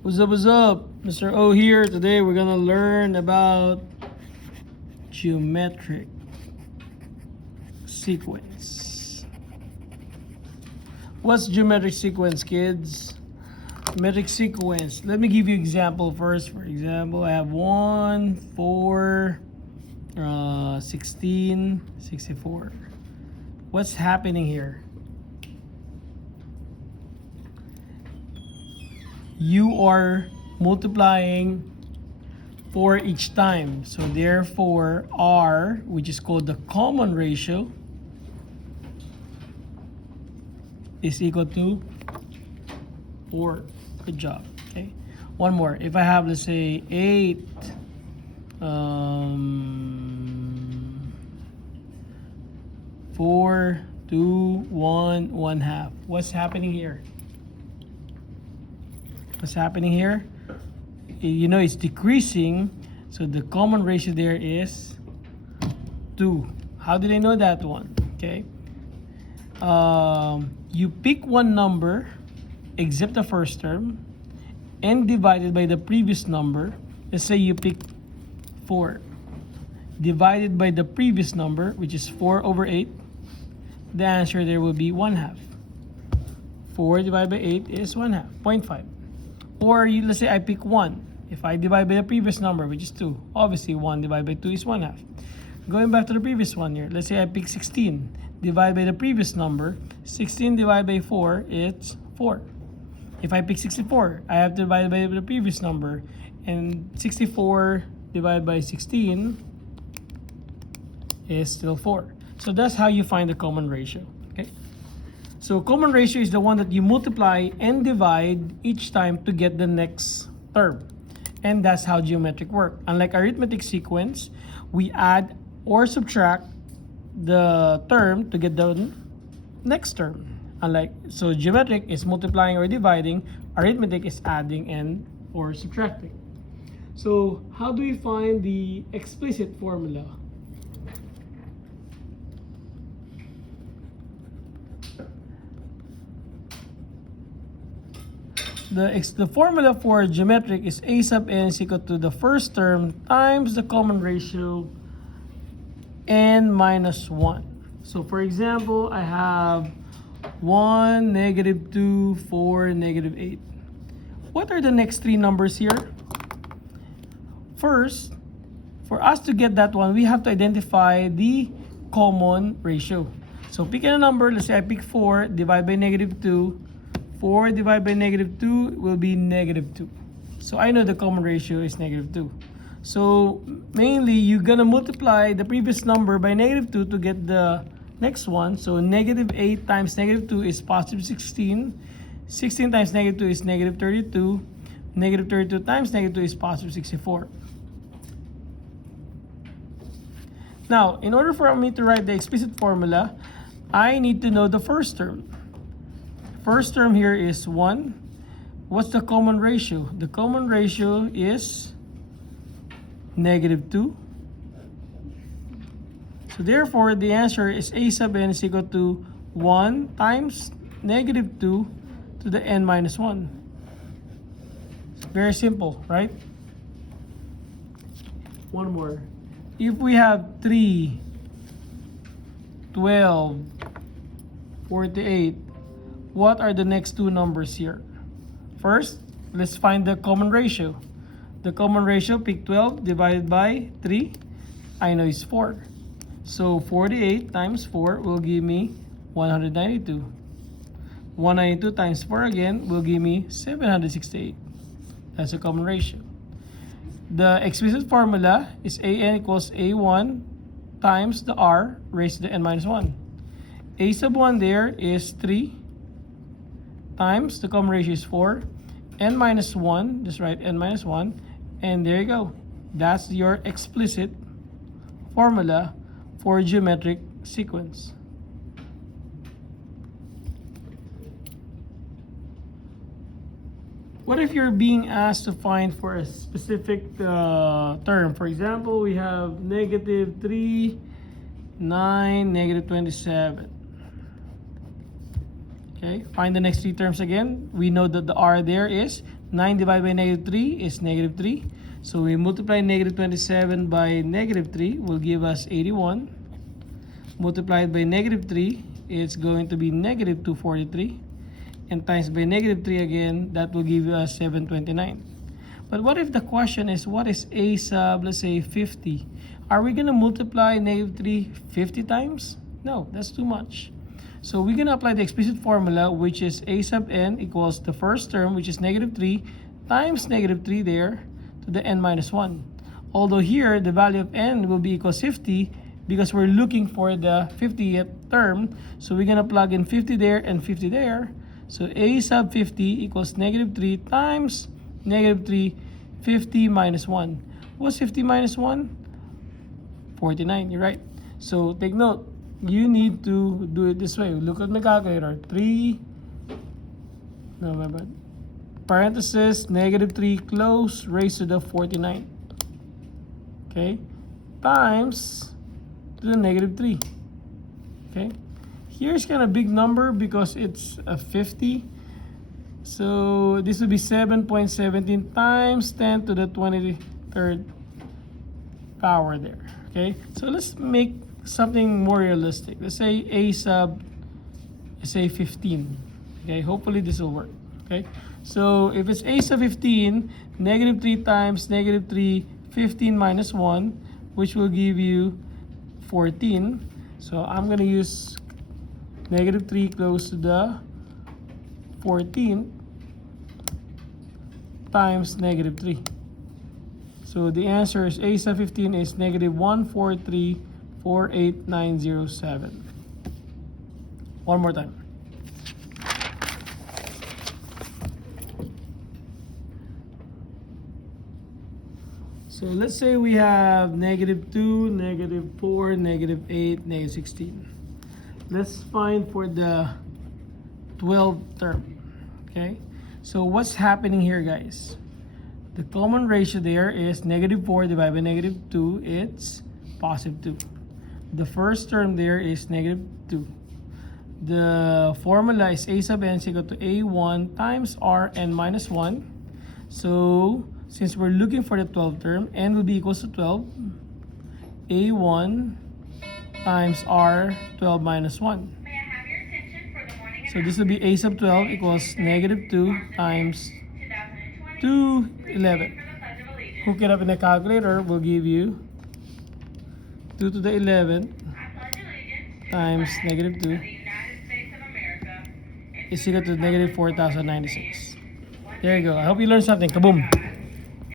What's up, what's up? Mr. O here. Today we're gonna learn about geometric sequence. What's geometric sequence, kids? Geometric sequence. Let me give you example first. For example, I have 1, 4, 16, 64. What's happening here? You are multiplying 4 each time. So therefore, R, which is called the common ratio, is equal to 4. Good job. Okay. One more. If I have, let's say, 8, 4, 2, 1, 1/2. What's happening here? What's happening here? You know it's decreasing, so the common ratio there is 2. How did I know that one? Okay. You pick one number, except the first term, and divide it by the previous number. Let's say you pick 4. Divided by the previous number, which is 4/8. The answer there will be 1/2. 4 divided by 8 is 1/2, 0.5. Or let's say I pick 1. If I divide by the previous number, which is 2, obviously 1 divided by 2 is 1/2. Going back to the previous one here, let's say I pick 16. Divide by the previous number, 16 divided by 4, it's 4. If I pick 64, I have to divide by the previous number, and 64 divided by 16 is still 4. So that's how you find the common ratio. Okay. So common ratio is the one that you multiply and divide each time to get the next term. And that's how geometric work. Unlike arithmetic sequence, we add or subtract the term to get the next term. So geometric is multiplying or dividing, arithmetic is adding and or subtracting. So how do we find the explicit formula? The formula for geometric is a sub n is equal to the first term times the common ratio n minus 1. So for example, I have 1, -2, 4, -8. What are the next 3 numbers here? First, for us to get that one, we have to identify the common ratio. So picking a number, let's say I pick 4, divide by -2. 4 divided by -2 will be -2. So I know the common ratio is -2. So mainly you're gonna multiply the previous number by -2 to get the next one. So -8 times -2 is positive 16. 16 times -2 is -32. -32 times -2 is positive 64. Now, in order for me to write the explicit formula, I need to know the first term. First term here is 1. What's the common ratio? The common ratio is -2. So therefore, the answer is a sub n is equal to 1 times -2 to the n minus 1. Very simple, right? One more. If we have 3, 12, 48, what are the next 2 numbers here? First, let's find the common ratio. The common ratio, pick 12 divided by 3. I know it's 4. So 48 times 4 will give me 192. 192 times 4 again will give me 768. That's the common ratio. The explicit formula is an equals a1 times the r raised to the n minus 1. A sub 1 there is 3 times the common ratio is 4, n minus 1, just write n minus 1, and there you go. That's your explicit formula for geometric sequence. What if you're being asked to find for a specific term? For example, we have -3, 9, -27. Okay, find the next three terms again. We know that the r there is 9 divided by negative 3 is negative 3. So we multiply negative 27 by negative 3 will give us 81. Multiplied by negative 3, it's going to be negative 243. And times by negative 3 again, that will give us 729. But what if the question is, what is a sub, let's say, 50? Are we going to multiply negative 3 50 times? No, that's too much. So we're going to apply the explicit formula, which is a sub n equals the first term, which is negative 3, times negative 3 there, to the n minus 1. Although here, the value of n will be equals 50, because we're looking for the 50th term. So we're going to plug in 50 there and 50 there. So a sub 50 equals negative 3 times negative 3, 50 minus 1. What's 50 minus 1? 49, you're right. So take note, you need to do it this way. Look at my calculator. 3, no, my bad. Parenthesis, negative 3, close, raised to the 49. Okay? Times to the negative 3. Okay? Here's kind of big number because it's a 50. So this would be 7.17 times 10 to the 23rd power there. Okay? So let's make something more realistic. Let's say a sub, say 15. Okay? Hopefully this will work. Okay? So if it's a sub 15, negative 3 times negative 3, 15 minus 1, which will give you 14. So I'm going to use negative 3 close to the 14 times negative 3. So the answer is a sub 15 is negative 143,48907. One more time. So let's say we have negative 2, negative 4, negative 8, negative 16. Let's find for the 12th term. Okay? So what's happening here, guys? The common ratio there is negative 4 divided by negative 2. It's positive 2. The first term there is negative 2. The formula is a sub n is equal to a1 times rn minus 1. So since we're looking for the 12th term, n will be equals to 12. A1 times r 12 minus 1. So this will be a sub 12 equals negative 2 times 211. Hook it up in the calculator will give you 2 to the 11th times negative 2 is equal to negative 4,096. There you go. I hope you learned something. Kaboom!